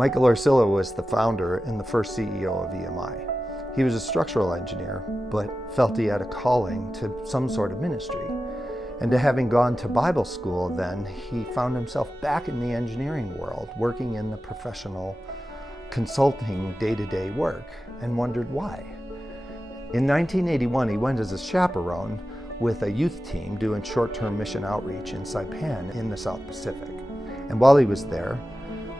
Michael Orsillo was the founder and the first CEO of EMI. He was a structural engineer, but felt he had a calling to some sort of ministry. And to having gone to Bible school then, he found himself back in the engineering world, working in the professional consulting day-to-day work, and wondered why. In 1981, he went as a chaperone with a youth team doing short-term mission outreach in Saipan in the South Pacific. And while he was there,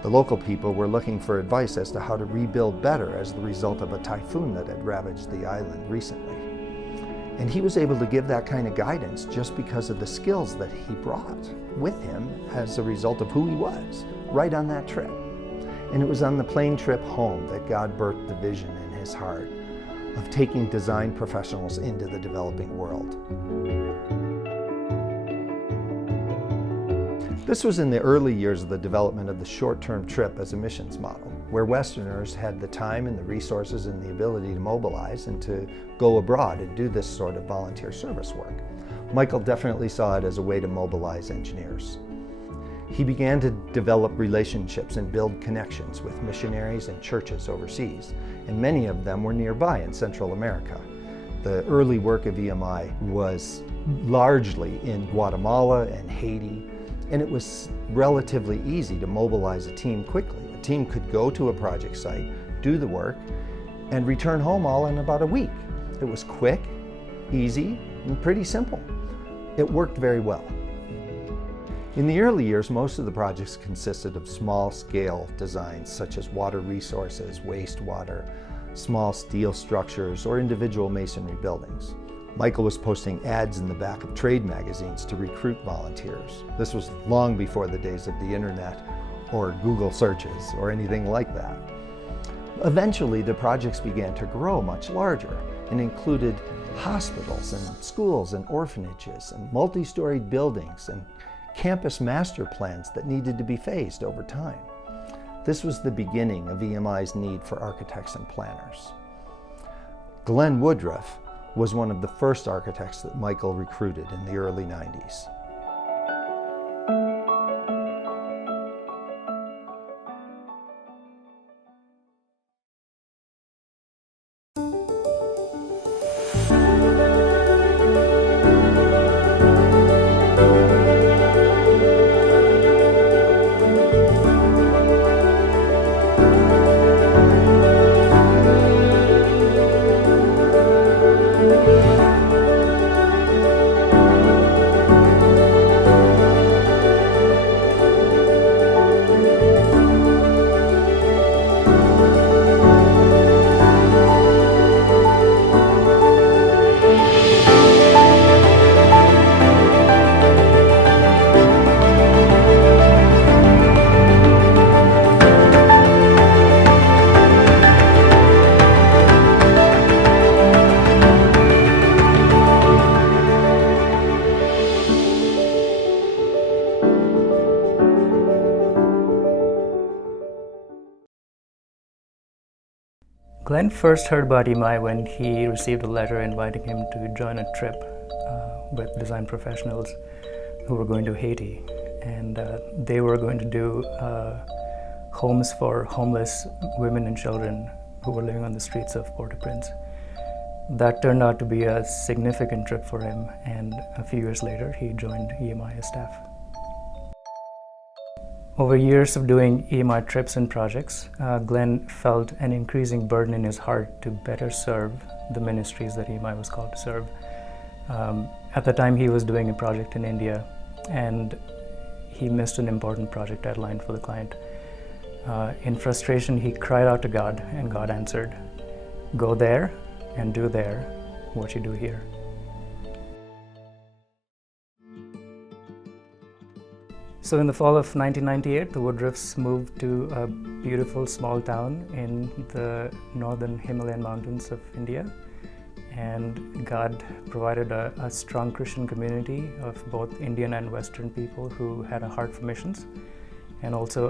the local people were looking for advice as to how to rebuild better as the result of a typhoon that had ravaged the island recently. And he was able to give that kind of guidance just because of the skills that he brought with him as a result of who he was, right on that trip. And it was on the plane trip home that God birthed the vision in his heart of taking design professionals into the developing world. This was in the early years of the development of the short-term trip as a missions model, where Westerners had the time and the resources and the ability to mobilize and to go abroad and do this sort of volunteer service work. Michael definitely saw it as a way to mobilize engineers. He began to develop relationships and build connections with missionaries and churches overseas, and many of them were nearby in Central America. The early work of EMI was largely in Guatemala and Haiti, and it was relatively easy to mobilize a team quickly. A team could go to a project site, do the work, and return home all in about a week. It was quick, easy, and pretty simple. It worked very well. In the early years, most of the projects consisted of small-scale designs such as water resources, wastewater, small steel structures, or individual masonry buildings. Michael was posting ads in the back of trade magazines to recruit volunteers. This was long before the days of the internet or Google searches or anything like that. Eventually, the projects began to grow much larger and included hospitals and schools and orphanages and multi-storied buildings and campus master plans that needed to be phased over time. This was the beginning of EMI's need for architects and planners. Glenn Woodruff was one of the first architects that Michael recruited in the early 90s. Glenn first heard about EMI when he received a letter inviting him to join a trip with design professionals who were going to Haiti. And they were going to do homes for homeless women and children who were living on the streets of Port-au-Prince. That turned out to be a significant trip for him, and a few years later he joined EMI as staff. Over years of doing EMI trips and projects, Glenn felt an increasing burden in his heart to better serve the ministries that EMI was called to serve. At the time he was doing a project in India, and he missed an important project deadline for the client. In frustration, he cried out to God, and God answered, "Go there and do there what you do here." So in the fall of 1998, the Woodruffs moved to a beautiful small town in the northern Himalayan mountains of India. And God provided a strong Christian community of both Indian and Western people who had a heart for missions, and also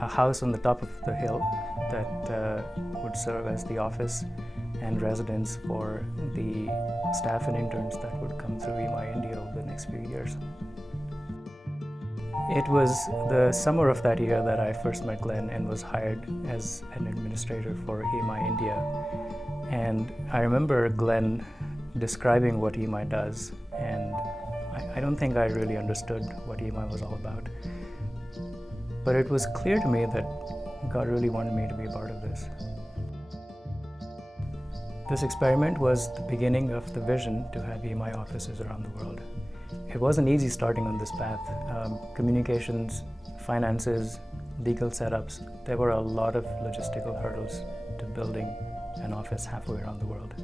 a house on the top of the hill that would serve as the office and residence for the staff and interns that would come through EMI India over the next few years. It was the summer of that year that I first met Glenn and was hired as an administrator for EMI India. And I remember Glenn describing what EMI does, and I don't think I really understood what EMI was all about. But it was clear to me that God really wanted me to be a part of this. This experiment was the beginning of the vision to have EMI offices around the world. It wasn't easy starting on this path. Communications, finances, legal setups, there were a lot of logistical hurdles to building an office halfway around the world.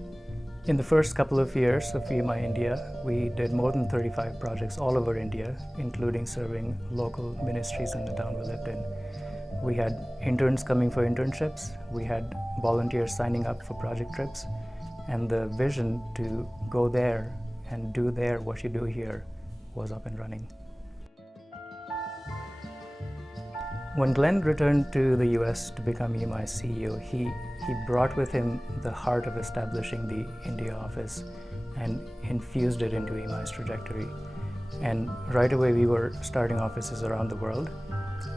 In the first couple of years of EMI India, we did more than 35 projects all over India, including serving local ministries in the town we lived in. We had interns coming for internships, we had volunteers signing up for project trips, and the vision to go there and do there what you do here was up and running. When Glenn returned to the US to become EMI's CEO, he brought with him the heart of establishing the India office and infused it into EMI's trajectory. And right away we were starting offices around the world,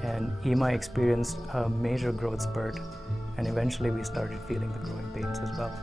and EMI experienced a major growth spurt, and eventually we started feeling the growing pains as well.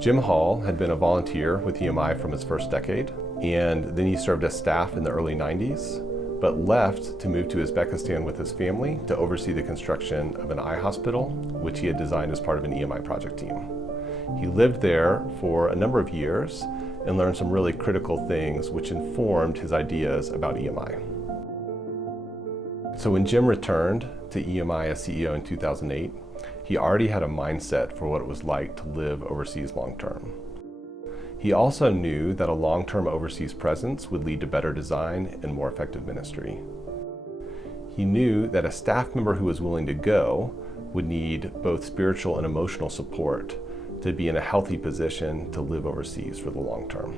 Jim Hall had been a volunteer with EMI from his first decade, and then he served as staff in the early 90s, but left to move to Uzbekistan with his family to oversee the construction of an eye hospital, which he had designed as part of an EMI project team. He lived there for a number of years and learned some really critical things which informed his ideas about EMI. So when Jim returned to EMI as CEO in 2008, he already had a mindset for what it was like to live overseas long-term. He also knew that a long-term overseas presence would lead to better design and more effective ministry. He knew that a staff member who was willing to go would need both spiritual and emotional support to be in a healthy position to live overseas for the long term.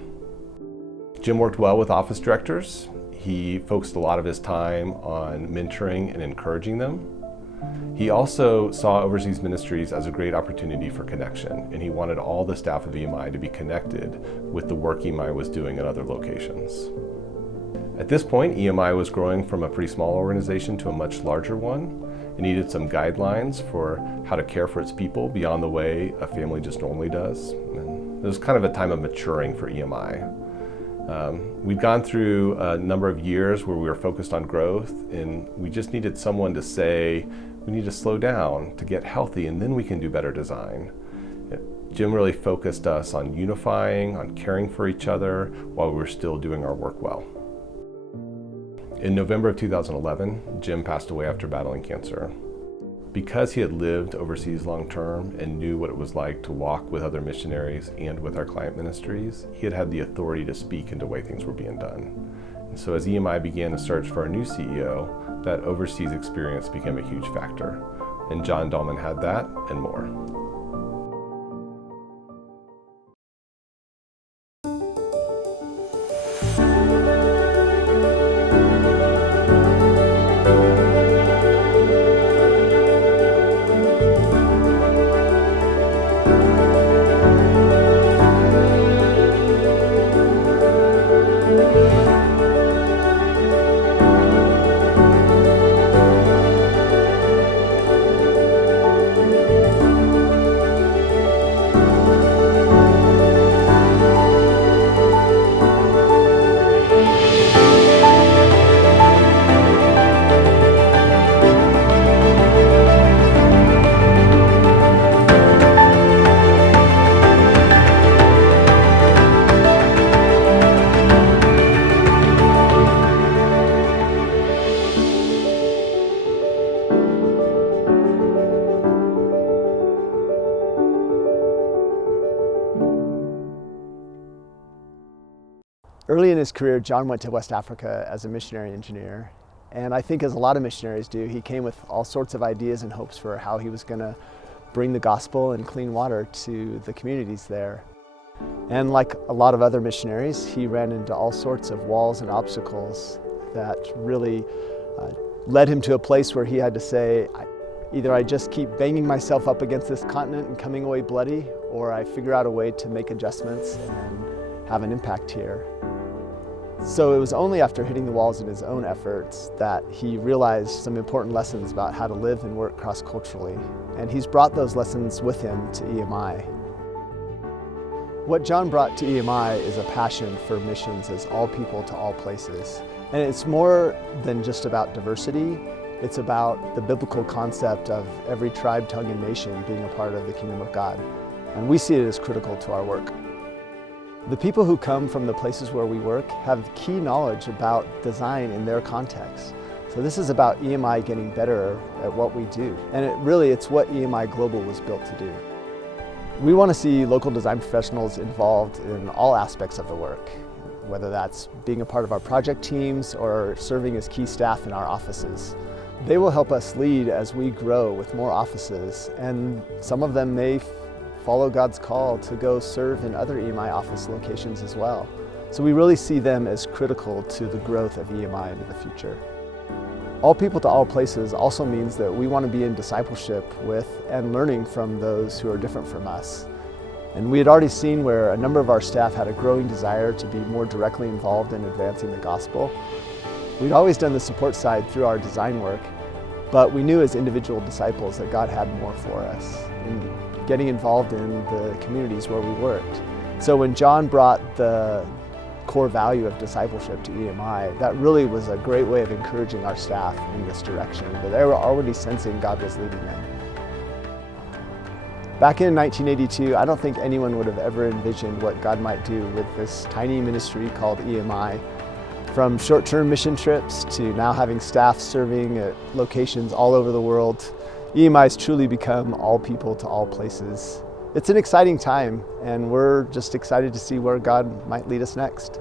Jim worked well with office directors. He focused a lot of his time on mentoring and encouraging them. He also saw overseas ministries as a great opportunity for connection, and he wanted all the staff of EMI to be connected with the work EMI was doing at other locations. At this point, EMI was growing from a pretty small organization to a much larger one. It needed some guidelines for how to care for its people beyond the way a family just normally does. And it was kind of a time of maturing for EMI. We'd gone through a number of years where we were focused on growth, and we just needed someone to say, we need to slow down to get healthy, and then we can do better design. Jim really focused us on unifying, on caring for each other while we were still doing our work well. In November of 2011, Jim passed away after battling cancer. Because he had lived overseas long-term and knew what it was like to walk with other missionaries and with our client ministries, he had the authority to speak into the way things were being done. And so as EMI began a search for a new CEO, that overseas experience became a huge factor. And John Dahlman had that and more. Early in his career, John went to West Africa as a missionary engineer. And I think, as a lot of missionaries do, he came with all sorts of ideas and hopes for how he was going to bring the gospel and clean water to the communities there. And like a lot of other missionaries, he ran into all sorts of walls and obstacles that really led him to a place where he had to say, either I just keep banging myself up against this continent and coming away bloody, or I figure out a way to make adjustments and have an impact here. So it was only after hitting the walls in his own efforts that he realized some important lessons about how to live and work cross-culturally. And he's brought those lessons with him to EMI. What John brought to EMI is a passion for missions as all people to all places. And it's more than just about diversity. It's about the biblical concept of every tribe, tongue, and nation being a part of the kingdom of God. And we see it as critical to our work. The people who come from the places where we work have key knowledge about design in their context. So this is about EMI getting better at what we do. And it's what EMI Global was built to do. We want to see local design professionals involved in all aspects of the work, whether that's being a part of our project teams or serving as key staff in our offices. They will help us lead as we grow with more offices, and some of them may follow God's call to go serve in other EMI office locations as well. So we really see them as critical to the growth of EMI into the future. All people to all places also means that we want to be in discipleship with and learning from those who are different from us. And we had already seen where a number of our staff had a growing desire to be more directly involved in advancing the gospel. We'd always done the support side through our design work, but we knew as individual disciples that God had more for us in getting involved in the communities where we worked. So when John brought the core value of discipleship to EMI, that really was a great way of encouraging our staff in this direction, but they were already sensing God was leading them. Back in 1982, I don't think anyone would have ever envisioned what God might do with this tiny ministry called EMI. From short-term mission trips to now having staff serving at locations all over the world, EMI has truly become all people to all places. It's an exciting time, and we're just excited to see where God might lead us next.